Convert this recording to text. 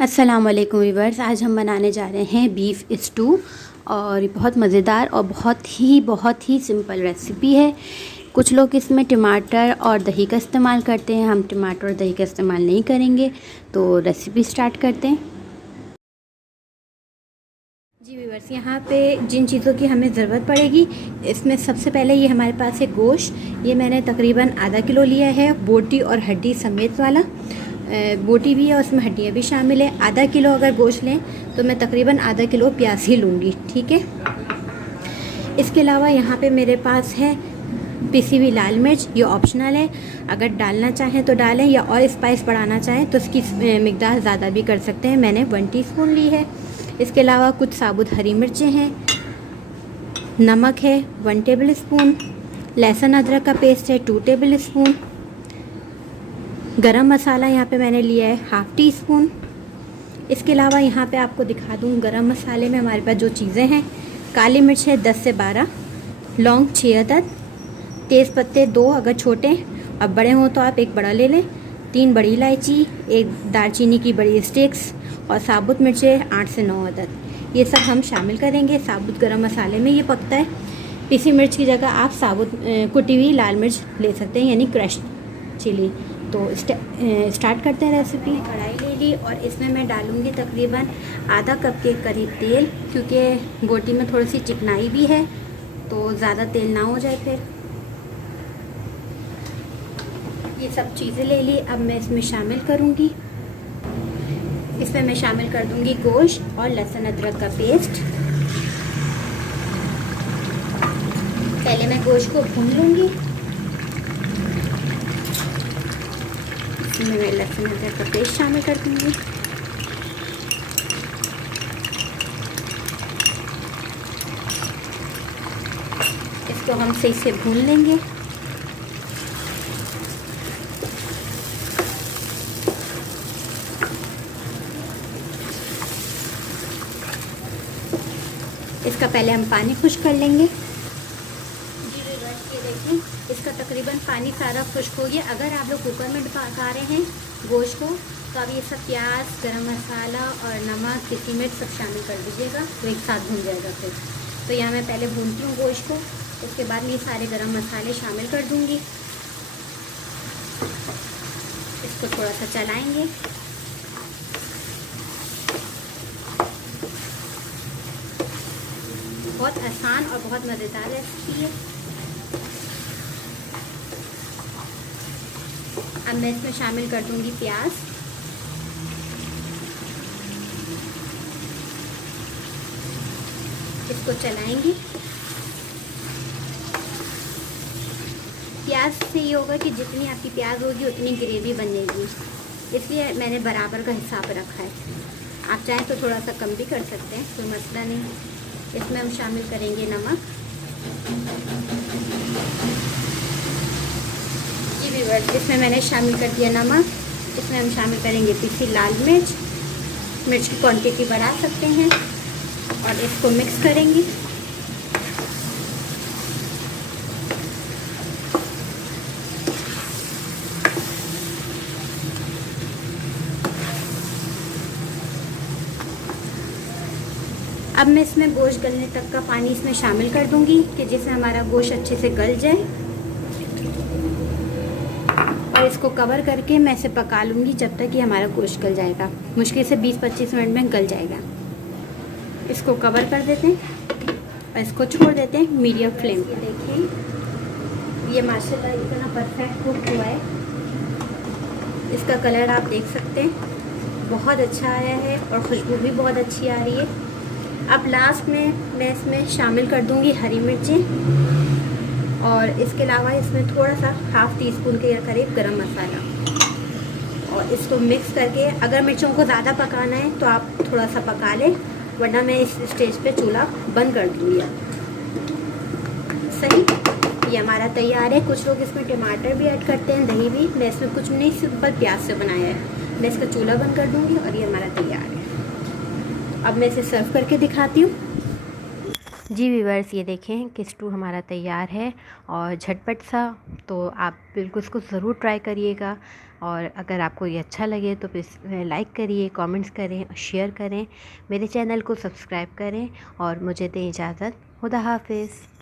अस्सलाम वालेकुम वीवर्स। आज हम बनाने जा रहे हैं बीफ स्टू और बहुत मज़ेदार और बहुत ही सिंपल रेसिपी है। कुछ लोग इसमें टमाटर और दही का इस्तेमाल करते हैं, हम टमाटर और दही का इस्तेमाल नहीं करेंगे। तो रेसिपी स्टार्ट करते हैं। जी वीवर्स, यहाँ पे जिन चीज़ों की हमें ज़रूरत पड़ेगी, इसमें सबसे पहले ये हमारे पास है गोश्त। ये मैंने तकरीबन आधा किलो लिया है, बोटी और हड्डी समेत वाला। बोटी भी है, उसमें हड्डियाँ भी शामिल है। आधा किलो अगर गोश्त लें तो मैं तकरीबन आधा किलो प्याज ही लूँगी, ठीक है। इसके अलावा यहाँ पे मेरे पास है पिसी हुई लाल मिर्च। ये ऑप्शनल है, अगर डालना चाहें तो डालें या और स्पाइस बढ़ाना चाहें तो इसकी मिकदार ज़्यादा भी कर सकते हैं। मैंने 1 टीस्पून ली है। इसके अलावा कुछ साबुत हरी मिर्चें हैं, नमक है 1 टेबल स्पून, लहसुन अदरक का पेस्ट है 2 टेबल स्पून, गरम मसाला यहाँ पे मैंने लिया है ½ टी स्पून। इसके अलावा यहाँ पे आपको दिखा दूँ, गरम मसाले में हमारे पास जो चीज़ें हैं, काली मिर्च है 10 से 12, लौंग 6 अदद, तेज़ पत्ते 2 अगर छोटे और बड़े हों तो आप एक बड़ा ले लें, 3 बड़ी इलायची, 1 दालचीनी की बड़ी स्टिक्स और साबुत मिर्चें 8 से 9 अदद। ये सब हम शामिल करेंगे। साबुत गरम मसाले में ये पकता है। पिसी मिर्च की जगह आप साबुत कुटी हुई लाल मिर्च ले सकते हैं, यानी क्रश चिली। तो स्टार्ट करते हैं रेसिपी। कढ़ाई ले ली और इसमें मैं डालूँगी तकरीबन आधा कप के करीब तेल, क्योंकि बोटी में थोड़ी सी चिकनाई भी है तो ज़्यादा तेल ना हो जाए। फिर ये सब चीज़ें ले ली, अब मैं इसमें शामिल करूँगी। इसमें मैं शामिल कर दूँगी गोश्त और लहसुन अदरक का पेस्ट। पहले मैं गोश्त को भून लूँगी। इसमें मैं लहसुन अदरक का पेस्ट शामिल कर दूँगी। इसको हम सही से भून लेंगे। इसका पहले हम पानी खुश्क कर लेंगे। जी वीवर्स, ये देखिए, इसका तकरीबन पानी सारा खुश्क हो गया। अगर आप लोग कुकर में पका रहे हैं गोश्त को तो आप ये सब प्याज, गरम मसाला और नमक, पिसी मिर्च सब शामिल कर दीजिएगा, तो एक साथ भून जाएगा फिर। तो यहाँ मैं पहले भूनती हूँ गोश्त को, उसके बाद ये सारे गरम मसाले शामिल कर दूँगी। इसको थोड़ा सा चलाएँगे। बहुत आसान और बहुत मज़ेदार रेसिपी है। अब मैं इसमें शामिल कर दूंगी प्याज। इसको चलाएंगी। प्याज से ये होगा कि जितनी आपकी प्याज होगी उतनी ग्रेवी बनेगी, इसलिए मैंने बराबर का हिसाब रखा है। आप चाहें तो थोड़ा सा कम भी कर सकते हैं, कोई मसला नहीं। इसमें हम शामिल करेंगे नमक। जी वीवर्स, इसमें मैंने शामिल कर दिया नमक। इसमें हम शामिल करेंगे पिसी लाल मिर्च। मिर्च की क्वांटिटी बढ़ा सकते हैं और इसको मिक्स करेंगे। अब मैं इसमें गोश्त गलने तक का पानी इसमें शामिल कर दूंगी कि जिससे हमारा गोश्त अच्छे से गल जाए, और इसको कवर करके मैं इसे पका लूँगी जब तक कि हमारा गोश्त गल जाएगा। मुश्किल से 20-25 मिनट में गल जाएगा। इसको कवर कर देते हैं और इसको छोड़ देते हैं मीडियम फ्लेम पे। देखिए, ये माशाल्लाह इतना परफेक्ट कुक हुआ है। इसका कलर आप देख सकते हैं, बहुत अच्छा आया है और खुशबू भी बहुत अच्छी आ रही है। अब लास्ट में मैं इसमें शामिल कर दूंगी हरी मिर्चें और इसके अलावा इसमें थोड़ा सा ½ टीस्पून के करीब गरम मसाला, और इसको मिक्स करके, अगर मिर्चों को ज़्यादा पकाना है तो आप थोड़ा सा पका लें, वरना मैं इस स्टेज पे चूल्हा बंद कर दूँगी। सही, ये हमारा तैयार है। कुछ लोग इसमें टमाटर भी ऐड करते हैं, दही भी। मैं इसमें कुछ नहीं, सिंपल प्याज से बनाया है। मैं इसका चूल्हा बंद कर दूँगी और ये हमारा तैयार है। अब मैं इसे सर्व करके दिखाती हूँ। जी वीवर्स, ये देखें कि स्टू हमारा तैयार है और झटपट सा। तो आप बिल्कुल इसको ज़रूर ट्राई करिएगा। और अगर आपको ये अच्छा लगे तो प्लीज़ लाइक करिए, कमेंट्स करें और शेयर करें, मेरे चैनल को सब्सक्राइब करें और मुझे दें इजाज़त। खुदा हाफिज़।